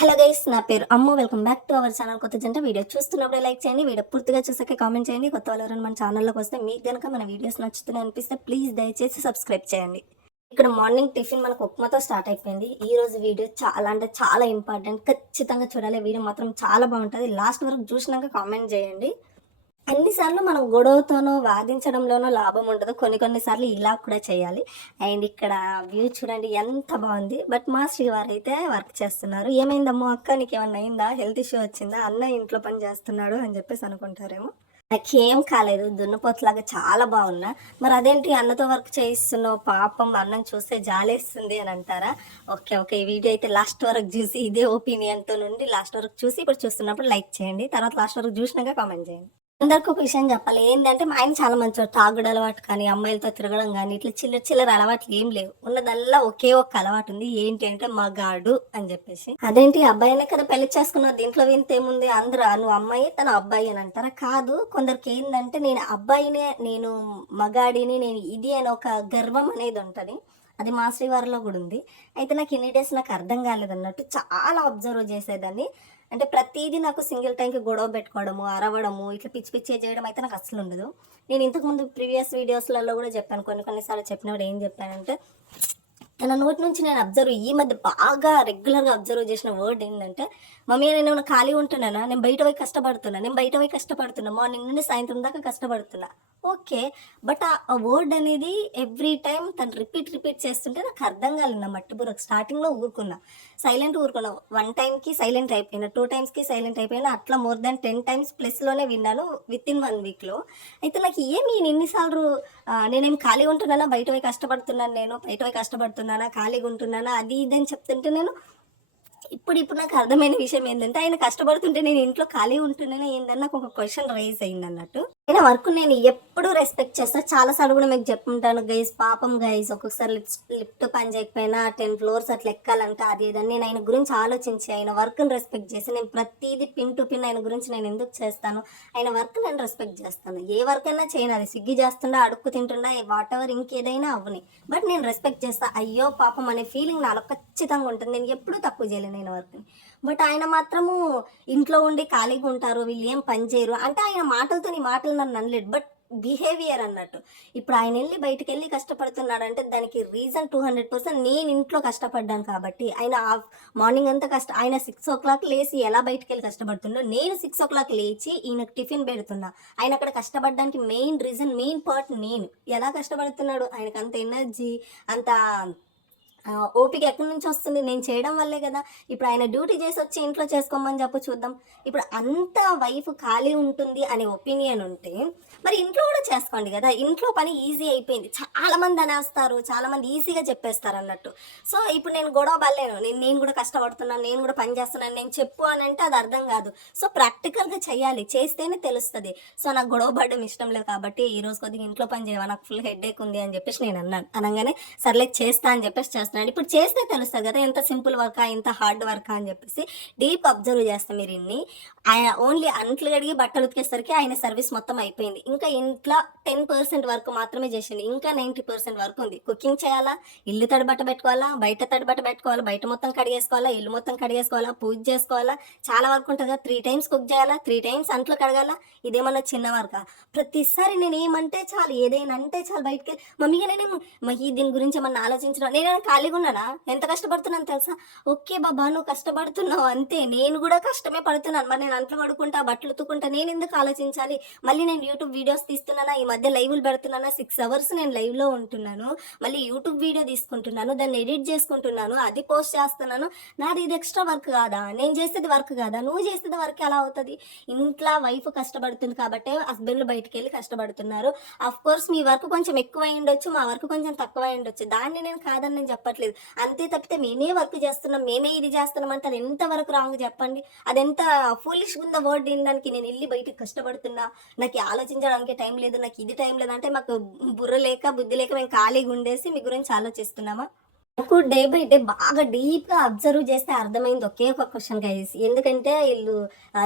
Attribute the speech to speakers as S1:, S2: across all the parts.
S1: Hello guys నా పేరు Ammu. Welcome back to our channel. కొత్త జంట వీడియో చూస్తున్నప్పుడే లైక్ చేయండి వీడియో పూర్తిగా చూసాక కామెంట్ చేయండి. కొత్త వాళ్ళు మన ఛానల్లోకి వస్తే మీకు కనుక మన వీడియోస్ నచ్చుతున్నాయి అనిపిస్తే ప్లీజ్ దయచేసి సబ్స్క్రైబ్ చేయండి. ఇక్కడ మార్నింగ్ టిఫిన్ మనకు ఉప్మాతో స్టార్ట్ అయిపోయింది. ఈ రోజు వీడియో చాలా అంటే చాలా ఇంపార్టెంట్. ఖచ్చితంగా చూడాలి. వీడియో మాత్రం చాలా బాగుంటుంది. లాస్ట్ వరకు చూసినాక కామెంట్ చేయండి. అన్నిసార్లు మనం గొడవతోనో వాదించడంలోనో లాభం ఉండదు. కొన్ని కొన్నిసార్లు ఇలా కూడా చేయాలి. అండ్ ఇక్కడ వ్యూ చూడండి ఎంత బాగుంది. బట్ మా శ్రీవారు అయితే వర్క్ చేస్తున్నారు. ఏమైందమ్మో అక్క? నీకు ఏమన్నా అయిందా? హెల్త్ ఇష్యూ వచ్చిందా? అన్న ఇంట్లో పని చేస్తున్నాడు అని చెప్పేసి అనుకుంటారేమో. నాకేం కాలేదు. దున్నపోతులాగా చాలా బాగున్నా. మరి అదేంటి? అన్నతో వర్క్ చేయిస్తున్నావు. పాపం అన్నం చూస్తే జాలేస్తుంది అని అంటారా? Okay okay. ఈ వీడియో అయితే లాస్ట్ వరకు చూసి ఇదే ఒపీనియన్తో నుండి లాస్ట్ వరకు చూసి ఇప్పుడు చూస్తున్నప్పుడు లైక్ చేయండి. తర్వాత లాస్ట్ వరకు చూసినాక కామెంట్ చేయండి. అందరికి ఒక విషయం చెప్పాలి. ఏంటంటే మా ఆయన చాలా మంచివాడు తాగుడు అలవాటు కానీ అమ్మాయిలతో తిరగడం కానీ ఇట్లా చిల్లర చిల్లర అలవాట్లు ఏం లేవు. ఉన్నదల్లా ఒకే ఒక్క అలవాటు ఉంది. ఏంటి అంటే మగాడు అని చెప్పేసి. అదేంటి అబ్బాయినే కదా పెళ్ళి చేసుకున్నావు దీంట్లో వింత ఏముంది? అందరూ నువ్వు అమ్మాయి తన అబ్బాయి అని అంటారా? కాదు. కొందరికి ఏంటంటే నేను అబ్బాయినే నేను మగాడిని నేను ఇది అని ఒక గర్వం అనేది ఉంటుంది. అది మా శ్రీవారిలో కూడా ఉంది. అయితే నాకు ఇన్ని డేస్ నాకు అర్థం కాలేదు అన్నట్టు చాలా అబ్జర్వ్ చేసేదాన్ని. అంటే ప్రతిదీ నాకు సింగిల్ టైంకి గొడవ పెట్టుకోవడము అరవడము ఇట్లా పిచ్చి పిచ్చి చేయడం అయితే నాకు అసలు ఉండదు. నేను ఇంతకుముందు ప్రీవియస్ వీడియోస్లలో కూడా చెప్పాను కొన్ని కొన్నిసార్లు చెప్పినప్పుడు ఏం చెప్పానంటే తన నోటి నుంచి నేను అబ్జర్వ్ ఈ మధ్య బాగా రెగ్యులర్గా అబ్జర్వ్ చేసిన వర్డ్ ఏంటంటే మమ్మీ నేను ఏమైనా ఖాళీ ఉంటున్నానా? నేను బయట పోయి కష్టపడుతున్నా. నేను బయట పోయి కష్టపడుతున్నా. మార్నింగ్ నుండి సాయంత్రం దాకా కష్టపడుతున్నా. ఓకే. బట్ ఆ వర్డ్ అనేది ఎవ్రీ టైం తను రిపీట్ రిపీట్ చేస్తుంటే నాకు అర్థం కాలేదు. నా మట్టి బుర్రకు స్టార్టింగ్లో ఊరుకున్నా. సైలెంట్ ఊరుకున్నా. వన్ టైంకి సైలెంట్ అయిపోయినా. టూ టైమ్స్కి సైలెంట్ అయిపోయినా. అట్లా మోర్ దాన్ టెన్ టైమ్స్ ప్లస్లోనే విన్నాను విత్ ఇన్ వన్ వీక్లో అయితే నాకు ఏమి నేను ఎన్నిసార్లు నేనేం ఖాళీ ఉంటున్నానా? బయట పోయి కష్టపడుతున్నాను నేను. బయట పోయి కష్టపడుతున్నానా? ఖాళీగా ఉంటున్నానా? అది ఇది అని చెప్తుంటే నేను ఇప్పుడు ఇప్పుడు నాకు అర్థమైన విషయం ఏంటంటే ఆయన కష్టపడుతుంటే నేను ఇంట్లో ఖాళీ ఉంటుండేనే ఏంటని నాకు ఒక క్వశ్చన్ రైజ్ అయింది అన్నట్టు. ఆయన వర్క్ నేను ఎప్పుడు రెస్పెక్ట్ చేస్తా. చాలా సార్లు కూడా మీకు చెప్పుంటాను గైస్ పాపం గైస్ ఒక్కొక్కసారి లిఫ్ట్ పని చేయకపోయినా టెన్ ఫ్లోర్స్ అట్లా ఎక్కాలంటే అది ఏదని నేను ఆయన గురించి ఆలోచించి ఆయన వర్క్ని రెస్పెక్ట్ చేసి నేను ప్రతిదీ పిన్ టు పిన్ ఆయన గురించి నేను ఎందుకు చేస్తాను? ఆయన వర్క్ నేను రెస్పెక్ట్ చేస్తాను. ఏ వర్క్ అయినా చేయను. అది స్విగ్గీ చేస్తుండా అడుక్కు తింటుండా వాట్ ఎవర్ ఇంకేదైనా అవ్వని. బట్ నేను రెస్పెక్ట్ చేస్తా. అయ్యో పాపం అనే ఫీలింగ్ నాలో ఖచ్చితంగా ఉంటుంది. నేను ఎప్పుడూ తక్కువ చేయలేను. నేను వర్క్ని బట్ ఆయన మాత్రము ఇంట్లో ఉండి ఖాళీగా ఉంటారు వీళ్ళు ఏం పని చేయరు. అంటే ఆయన మాటలతో నీ మాటలు నన్ను అనలేడు. బట్ బిహేవియర్ అన్నట్టు. ఇప్పుడు ఆయన వెళ్ళి బయటికి వెళ్ళి కష్టపడుతున్నాడు అంటే దానికి రీజన్ టూ హండ్రెడ్ పర్సెంట్ నేను ఇంట్లో కష్టపడ్డాను కాబట్టి ఆయన మార్నింగ్ అంతా కష్ట ఆయన సిక్స్ ఓ క్లాక్ లేచి ఎలా బయటికి వెళ్ళి కష్టపడుతుండో నేను సిక్స్ ఓ క్లాక్ లేచి ఈయనకు టిఫిన్ పెడుతున్నా. ఆయన అక్కడ కష్టపడడానికి మెయిన్ రీజన్ మెయిన్ పార్ట్ నేను. ఎలా కష్టపడుతున్నాడు? ఆయనకు అంత ఎనర్జీ అంత ఓపిక ఎక్కడి నుంచి వస్తుంది? నేను చేయడం వల్లే కదా. ఇప్పుడు ఆయన డ్యూటీ చేసి వచ్చి ఇంట్లో చేసుకోమని చెప్పు చూద్దాం. ఇప్పుడు అంత వైఫ్ ఖాళీ ఉంటుంది అనే ఒపీనియన్ ఉంటే మరి ఇంట్లో కూడా చేసుకోండి కదా. ఇంట్లో పని ఈజీ అయిపోయింది. చాలా మంది అనేస్తారు చాలా మంది ఈజీగా చెప్పేస్తారు అన్నట్టు సో ఇప్పుడు నేను గొడవ పడలేను. నేను నేను కూడా కష్టపడుతున్నాను నేను కూడా పని చేస్తున్నాను నేను చెప్పు అని అంటే అది అర్థం కాదు. సో ప్రాక్టికల్గా చేయాలి. చేస్తేనే తెలుస్తుంది. సో నాకు గొడవ పడడం ఇష్టం లేదు కాబట్టి ఈ రోజు కొద్దిగా ఇంట్లో పని చేయవా నాకు ఫుల్ హెడ్ ఏక్ ఉంది అని చెప్పేసి నేను అన్నాను. అనగానే సర్లే చేస్తా అని చెప్పేసి చేస్తాను చేస్తున్నాడు. ఇప్పుడు చేస్తే తెలుస్తుంది కదా ఎంత సింపుల్ వర్క్ ఎంత హార్డ్ వర్క్ అని చెప్పేసి డీప్ అబ్జర్వ్ చేస్తాం మీరు ఇన్ని. ఆయన ఓన్లీ అంట్లు కడిగి బట్టలు ఉతికేసరికి ఆయన సర్వీస్ మొత్తం అయిపోయింది. ఇంకా ఇంట్లో టెన్ పర్సెంట్ వర్క్ మాత్రమే చేసింది ఇంకా నైంటీ పర్సెంట్ వర్క్ ఉంది. కుకింగ్ చేయాలా? ఇల్లు తడిబట్ట పెట్టుకోవాలా? బయట తడిబట్ట పెట్టుకోవాలా? బయట మొత్తం కడిగేసుకోవాలా? ఇల్లు మొత్తం కడిగేసుకోవాలా? పూజ చేసుకోవాలా? చాలా వర్క్ ఉంటుంది కదా. త్రీ టైమ్స్ కుక్ చేయాలా? త్రీ టైమ్స్ అంట్లు కడగాల? ఇదేమన్నా చిన్న వర్క్? ప్రతిసారి నేను ఏమంటే చాలు ఏదైనా అంటే చాలు బయటకి మమ్మీగా నేను మహి దీని గురించి ఏమన్నా ఆలోచించడం నేను ఖాళీగా ఉన్నానా ఎంత కష్టపడుతున్నాను తెలుసా? ఓకే బాబా నువ్వు కష్టపడుతున్నావు అంతే. నేను కూడా కష్టమే పడుతున్నాను. మరి నేను అంట్లు పడుకుంటా బట్టలు ఉతుకుంటా నేను ఎందుకు ఆలోచించాలి? మళ్ళీ నేను యూట్యూబ్ వీడియోస్ తీస్తున్నానా? ఈ మధ్య లైవ్లు పెడుతున్నానా? సిక్స్ అవర్స్ నేను లైవ్లో ఉంటున్నాను. మళ్ళీ యూట్యూబ్ వీడియో తీసుకుంటున్నాను దాన్ని ఎడిట్ చేసుకుంటున్నాను అది పోస్ట్ చేస్తున్నాను. నాది ఇది ఎక్స్ట్రా వర్క్ కాదా? నేను చేసేది వర్క్ కాదా? నువ్వు చేసేది వర్క్ ఎలా అవుతుంది? ఇంట్లో వైఫ్ కష్టపడుతుంది కాబట్టి హస్బెండ్లు బయటికి వెళ్ళి కష్టపడుతున్నారు. అఫ్ కోర్స్ మీ వర్క్ కొంచెం ఎక్కువ అయి ఉండొచ్చు మా వర్క్ కొంచెం తక్కువ అయి ఉండొచ్చు. దాన్ని నేను కాదని నేను చెప్పట్లేదు. అంతే తప్పితే మేమే వర్క్ చేస్తున్నాం మేమే ఇది చేస్తున్నాం అంటే అది ఎంతవరకు రాంగ్ చెప్పండి? అదెంత ఫూలిష్ ఉందో వర్డ్ వినడానికి నేను వెళ్ళి బయటకు కష్టపడుతున్నా నాకు ఆలోచించడానికి టైం లేదు నాకు ఇది టైం లేదు అంటే మాకు బుర్ర లేక బుద్ధి లేక మేము ఖాళీగా ఉండేసి మీ గురించి ఆలోచిస్తున్నామా? నాకు డే బై డే బాగా డీప్గా అబ్జర్వ్ చేస్తే అర్థమైంది ఒకే ఒక క్వశ్చన్ గైస్. ఎందుకంటే వీళ్ళు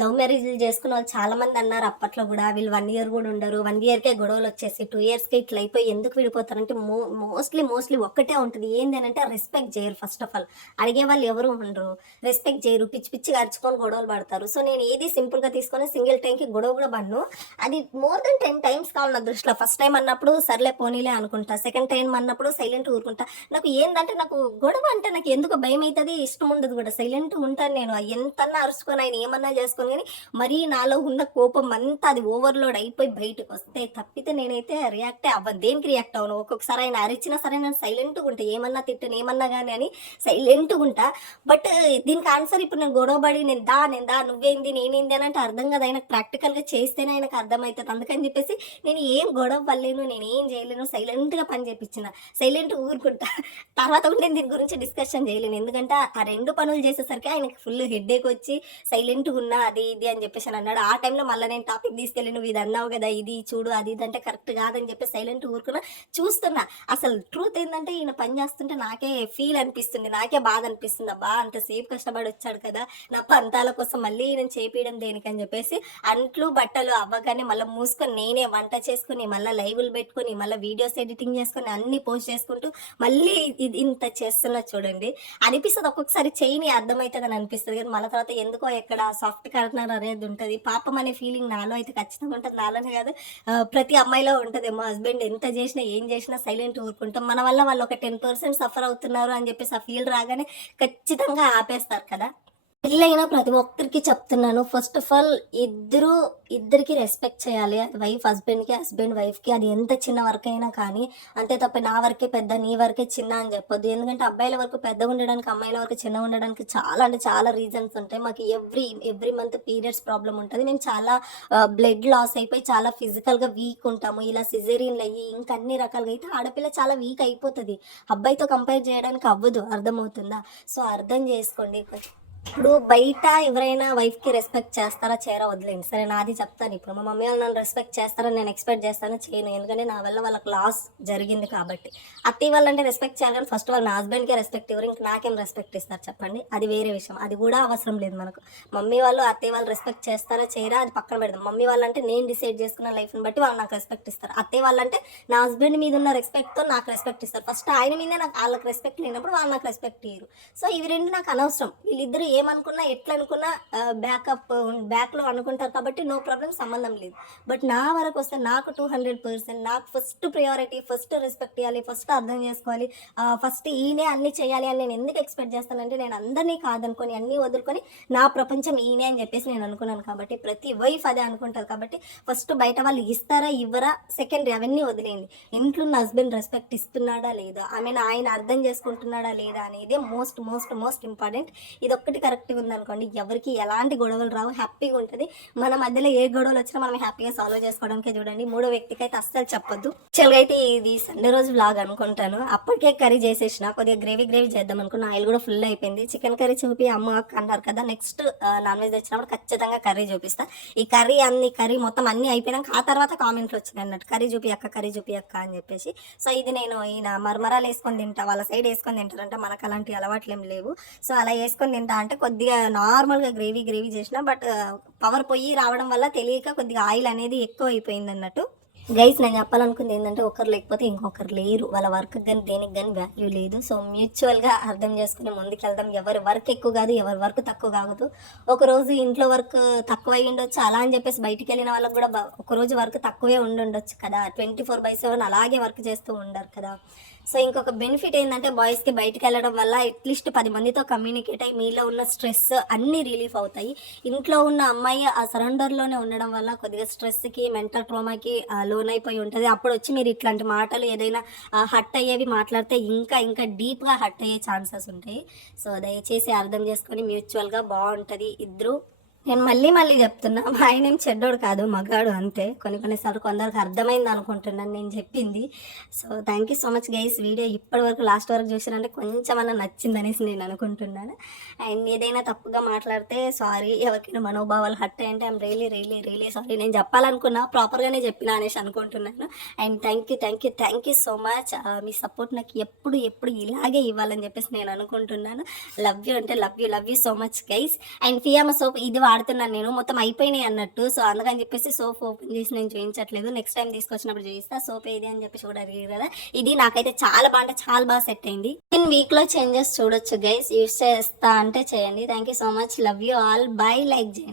S1: లవ్ మ్యారేజ్లు చేసుకున్న వాళ్ళు చాలా మంది అన్నారు అప్పట్లో కూడా. వీళ్ళు వన్ ఇయర్ కూడా ఉండరు. వన్ ఇయర్ కే గొడవలు వచ్చేసి టూ ఇయర్స్కి ఇట్లా అయిపోయి ఎందుకు విడిపోతారంటే మోస్ట్లీ మోస్ట్లీ ఒక్కటే ఉంటుంది. ఏంది అని అంటే రెస్పెక్ట్ చేయరు ఫస్ట్ ఆఫ్ ఆల్. అడిగే వాళ్ళు ఎవరు ఉండరు. రెస్పెక్ట్ చేయరు. పిచ్చి పిచ్చిగా అరుచుకొని గొడవలు పడతారు. సో నేను ఏది సింపుల్గా తీసుకొని సింగిల్ టైం కి గొడవ కూడా పడను. అది మోర్ దెన్ టెన్ టైమ్స్ కావాలి నా దృష్టిలో. ఫస్ట్ టైం అన్నప్పుడు సర్లే పోనీలే అనుకుంటా. సెకండ్ టైం అన్నప్పుడు సైలెంట్ ఊరుకుంటా. నాకు ఏంటంటే నాకు గొడవ అంటే నాకు ఎందుకు భయం అవుతుంది ఇష్టం ఉండదు కూడా. సైలెంట్ ఉంటాను నేను. ఎంతన్నా అరుచుకొని ఆయన ఏమన్నా చేసుకొని కానీ మరీ నాలో ఉన్న కోపం అంతా అది ఓవర్లోడ్ అయిపోయి బయటకు వస్తే తప్పితే నేనైతే రియాక్ట్ అవ్వను. దేనికి రియాక్ట్ అవ్వను? ఒక్కొక్కసారి ఆయన అరిచినా సరే నేను సైలెంట్గా ఉంటా. ఏమన్నా తిట్టను ఏమన్నా కానీ అని సైలెంట్గా ఉంటా. బట్ దీనికి ఆన్సర్ ఇప్పుడు నేను గొడవ పడి నేను దా నేను దా నువ్వేంది నేనేంది అని అంటే అర్థం కదా. ఆయనకు ప్రాక్టికల్గా చేస్తేనే ఆయనకు అర్థమవుతుంది అందుకని చెప్పేసి నేను ఏం గొడవ పడలేను నేను ఏం చేయలేను సైలెంట్గా పని చేయించిన సైలెంట్ ఊరుకుంటా. తర్వాత ఉంటే దీని గురించి డిస్కషన్ చేయలేను. ఎందుకంటే ఆ రెండు పనులు చేసేసరికి ఆయనకి ఫుల్ హెడ్ఏక్ వచ్చి సైలెంట్గా ఉన్నా అది ఇది అని చెప్పేసి అని అన్నాడు. ఆ టైంలో మళ్ళీ నేను టాపిక్ తీసుకెళ్ళి నువ్వు ఇది అన్నావు కదా ఇది చూడు అది ఇది అంటే కరెక్ట్ కాదని చెప్పి సైలెంట్ ఊరుకున్నా చూస్తున్నా. అసలు ట్రూత్ ఏంటంటే ఈయన పని చేస్తుంటే నాకే ఫీల్ అనిపిస్తుంది నాకే బాధ అనిపిస్తుంది. అబ్బా అంతసేపు కష్టపడి వచ్చాడు కదా నా పంతాల కోసం మళ్ళీ నేను చేపియడం దేనికని చెప్పేసి అంట్లు బట్టలు అవ్వగానే మళ్ళీ మూసుకొని నేనే వంట చేసుకుని మళ్ళీ లైవ్లు పెట్టుకొని మళ్ళీ వీడియోస్ ఎడిటింగ్ చేసుకొని అన్ని పోస్ట్ చేసుకుంటూ మళ్ళీ ఇది ఇంత చేస్తున్నా చూడండి. అనిపిస్తుంది ఒక్కొక్కసారి చేయని అర్థమవుతుంది అని అనిపిస్తుంది. కానీ మన తర్వాత ఎందుకో ఎక్కడ సాఫ్ట్ కార్నర్ అనేది ఉంటుంది. పాపం అనే ఫీలింగ్ నాలో అయితే ఖచ్చితంగా ఉంటుంది. నాలోనే కాదు ప్రతి అమ్మాయిలో ఉంటుంది మా హస్బెండ్ ఎంత చేసినా ఏం చేసినా సైలెంట్ ఊరుకుంటాం. మన వల్ల వాళ్ళు ఒక టెన్ పర్సెంట్ సఫర్ అవుతున్నారు అని చెప్పేసి ఆ ఫీల్ రాగానే ఖచ్చితంగా ఆపేస్తారు కదా. పెళ్ళైనా ప్రతి ఒక్కరికి చెప్తున్నాను. ఫస్ట్ ఆఫ్ ఆల్ ఇద్దరు ఇద్దరికి రెస్పెక్ట్ చేయాలి. అది వైఫ్ హస్బెండ్కి హస్బెండ్ వైఫ్కి అది ఎంత చిన్న వర్క్ అయినా కానీ అంతే తప్ప నా వరకే పెద్ద నీ వరకే చిన్న అని చెప్పొద్దు. ఎందుకంటే అబ్బాయిల వరకు పెద్ద ఉండడానికి అమ్మాయిల వరకు చిన్న ఉండడానికి చాలా అంటే చాలా రీజన్స్ ఉంటాయి. మాకు every every month periods problem ఉంటుంది. మేము చాలా బ్లడ్ లాస్ అయిపోయి చాలా ఫిజికల్గా వీక్ ఉంటాము. ఇలా సిజేరియన్లు అయ్యి ఇంకా అన్ని రకాలుగా అయితే ఆడపిల్ల చాలా వీక్ అయిపోతుంది. అబ్బాయితో కంపేర్ చేయడానికి అవ్వదు. అర్థమవుతుందా? సో అర్థం చేసుకోండి. ఇప్పుడు బయట ఎవరైనా వైఫ్కి రెస్పెక్ట్ చేస్తారా చేయరా వదిలేండి సరే నాది చెప్తాను. ఇప్పుడు మా మమ్మీ వాళ్ళు నన్ను రెస్పెక్ట్ చేస్తారని నేను ఎక్స్పెక్ట్ చేస్తాను చేయను. ఎందుకంటే నా వల్ల వాళ్ళకి లాస్ జరిగింది కాబట్టి. అత్తయ్య వాళ్ళంటే రెస్పెక్ట్ చేయాలి కానీ ఫస్ట్ వాళ్ళు నా హస్బెండ్కే రెస్పెక్ట్ ఇవ్వరు. ఇంకా నాకేం రెస్పెక్ట్ ఇస్తారు చెప్పండి? అది వేరే విషయం. అది కూడా అవసరం లేదు మనకు. మమ్మీ వాళ్ళు అత్తయ్య వాళ్ళు రెస్పెక్ట్ చేస్తారా చేయరా అది పక్కన పెడదాం. మమ్మీ వాళ్ళంటే నేను డిసైడ్ చేసుకున్న లైఫ్ని బట్టి వాళ్ళు నాకు రెస్పెక్ట్ ఇస్తారు. అత్తయ్య వాళ్ళంటే నా హస్బెండ్ మీద ఉన్న రెస్పెక్ట్తో నాకు రెస్పెక్ట్ ఇస్తారు. ఫస్ట్ ఆయన మీదే నాకు వాళ్ళకి రెస్పెక్ట్ లేనప్పుడు వాళ్ళు నాకు రెస్పెక్ట్ ఇయ్యరు. సో ఇవి రెండు నాకు అనవసరం. వీళ్ళిద్దరు ఏమనుకున్నా ఎట్లా అనుకున్నా బ్యాకప్ బ్యాక్లో అనుకుంటారు కాబట్టి నో ప్రాబ్లం సంబంధం లేదు. బట్ నా వరకు వస్తే నాకు టూ హండ్రెడ్ పర్సెంట్ నాకు ఫస్ట్ ప్రయారిటీ ఫస్ట్ రెస్పెక్ట్ ఇవ్వాలి ఫస్ట్ అర్థం చేసుకోవాలి. ఫస్ట్ ఈయనే అన్ని చేయాలి అని నేను ఎందుకు ఎక్స్పెక్ట్ చేస్తానంటే నేను అందరినీ కాదనుకొని అన్నీ వదులుకొని నా ప్రపంచం ఈయనే అని చెప్పేసి నేను అనుకున్నాను కాబట్టి ప్రతి వైఫ్ అదే అనుకుంటారు కాబట్టి ఫస్ట్ బయట వాళ్ళు ఇస్తారా ఇవ్వరా? సెకండరీ అవన్నీ వదిలేయండి. ఇంట్లో ఉన్న హస్బెండ్ రెస్పెక్ట్ ఇస్తున్నాడా లేదా? ఐ మీన్ ఆయన అర్థం చేసుకుంటున్నాడా లేదా అనేది మోస్ట్ మోస్ట్ మోస్ట్ ఇంపార్టెంట్ ఇది ఒక్కటి కరెక్ట్గా ఉందనుకోండి ఎవరికి ఎలాంటి గొడవలు రావు హ్యాపీగా ఉంటుంది. మన మధ్యలో ఏ గొడవలు వచ్చినా మనం హ్యాపీగా సాల్వ్ చేసుకోవడానికి చూడండి. మూడో వ్యక్తికి అయితే అస్సలు చెప్పొద్దు. యాక్చువల్గా అయితే ఇది సండే రోజు బ్లాగ్ అనుకుంటాను. అప్పటికే కర్రీ చేసేసిన కొద్దిగా గ్రేవీ గ్రేవీ చేద్దాం అనుకున్న ఆయిల్ కూడా ఫుల్ అయిపోయింది. చికెన్ కర్రీ చూపి అమ్మ అక్క అన్నారు కదా నెక్స్ట్ నాన్ వెజ్ తెచ్చినప్పుడు ఖచ్చితంగా కర్రీ చూపిస్తా. ఈ కర్రీ అన్ని కర్రీ మొత్తం అన్ని అయిపోయినాక ఆ తర్వాత కామెంట్లు వచ్చినాయి అన్నట్టు. కర్రీ చూపి అక్క కర్రీ చూపి అక్క అని చెప్పేసి. సో ఇది నేను ఈయన మరమరాలు వేసుకొని తింటా వాళ్ళ సైడ్ వేసుకొని తింటారంటే. మనకు అలాంటి అలవాట్లు ఏం లేవు. సో అలా వేసుకొని తింటా అంటే కొద్దిగా నార్మల్గా గ్రేవీ గ్రేవీ చేసిన బట్ పవర్ పొయ్యి రావడం వల్ల తెలియక కొద్దిగా ఆయిల్ అనేది ఎక్కువ అయిపోయింది అన్నట్టు గైస్ నేను చెప్పాలనుకుంది ఏంటంటే ఒకరు లేకపోతే ఇంకొకరు లేరు. వాళ్ళ వర్క్ కానీ దేనికి కానీ వాల్యూ లేదు. సో మ్యూచువల్గా అర్థం చేసుకుని ముందుకు వెళ్దాం ఎవరి వర్క్ ఎక్కువ కాదు ఎవరి వర్క్ తక్కువ కాదు ఒకరోజు ఇంట్లో వర్క్ తక్కువ అయ్యి ఉండొచ్చు. అలా అని చెప్పేసి బయటికి వెళ్ళిన వాళ్ళకి కూడా ఒకరోజు వర్క్ తక్కువే ఉండి ఉండొచ్చు కదా. ట్వంటీ ఫోర్ బై సెవెన్ అలాగే వర్క్ చేస్తూ ఉండరు కదా. సో ఇంకొక బెనిఫిట్ ఏంటంటే బాయ్స్కి బయటికి వెళ్ళడం వల్ల అట్లీస్ట్ పది మందితో కమ్యూనికేట్ అయ్యి మీలో ఉన్న స్ట్రెస్ అన్నీ రిలీఫ్ అవుతాయి. ఇంట్లో ఉన్న అమ్మాయి ఆ సరౌండర్లోనే ఉండడం వల్ల కొద్దిగా స్ట్రెస్కి మెంటల్ ట్రోమాకి లోన్ అయిపోయి ఉంటుంది. అప్పుడు వచ్చి మీరు ఇట్లాంటి మాటలు ఏదైనా హట్ అయ్యేవి మాట్లాడితే ఇంకా ఇంకా డీప్గా హట్ అయ్యే ఛాన్సెస్ ఉంటాయి. సో దయచేసి అర్థం చేసుకొని మ్యూచువల్గా బాగుంటుంది. ఇద్దరు నేను మళ్ళీ మళ్ళీ చెప్తున్నా మా ఆయన ఏం చెడ్డోడు కాదు మగాడు అంతే. కొన్ని కొన్నిసార్లు కొందరికి అర్థమైంది అనుకుంటున్నాను నేను చెప్పింది. So thank you so much guys video ఇప్పటి వరకు లాస్ట్ వరకు చూసినంటే కొంచెం అన్న నచ్చింది అనేసి నేను అనుకుంటున్నాను. అండ్ ఏదైనా తప్పుగా మాట్లాడితే సారీ ఎవరికైనా మనోభావాలు hurt అయ్యంటే I'm really really really sorry నేను చెప్పాలనుకున్నా ప్రాపర్గానే చెప్పిన అనేసి అనుకుంటున్నాను. And thank you thank you thank you so much me support నాకు ఎప్పుడు ఎప్పుడు ఇలాగే ఇవ్వాలని చెప్పేసి నేను అనుకుంటున్నాను. లవ్ యూ అంటే love you love you so much guys and Fiama soap ఇది వాడుతున్నాను నేను. మొత్తం అయిపోయినాయి అన్నట్టు. సో అందుకని చెప్పేసి సోప్ ఓపెన్ చేసి నేను చూపించట్లేదు నెక్స్ట్ టైం తీసుకొచ్చినప్పుడు చూపిస్తా సోప్ ఏది అని చెప్పేసి కూడా అడిగారు కదా. ఇది నాకైతే చాలా బాగా అంటే చాలా బాగా సెట్ అయింది. నేను వీక్లో చేంజెస్ చూడొచ్చు గైస్ యూస్ చేస్తా అంటే చేయండి. Thank you so much love you all bye like చేయండి.